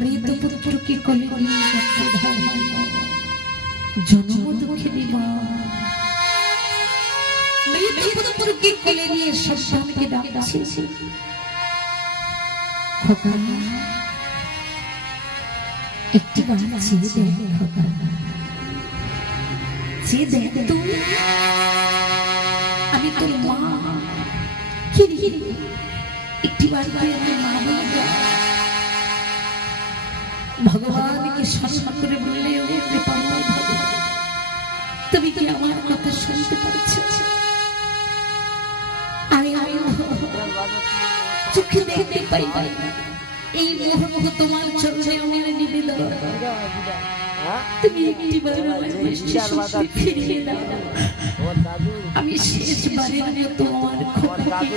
মৃত পুত্রকে কোলে নিয়ে জন্ম দুঃখিনী মা মৃত পুত্রকে কোলে নিয়ে সন্তানকে ডাকছে, খোকা একটি বার চেয়ে দেখ, খোকা চেয়ে দেখ তুই, আমি তোর মা। কি একটি বার আমি মা বলবো। ভগবানকে সম্মান করে বললে, ও কৃপাময় ভগবান, তুমি কি আমার কথা শুনতে পারছো? আমি চোখে দেখতে পাই এই মুহূর্ত তোমার চরণে আমার নিবেদন। তুমি একটিবার আমার দৃষ্টি ফিরিয়ে দাও, আমি শেষবারের মতো আমার খোকাকে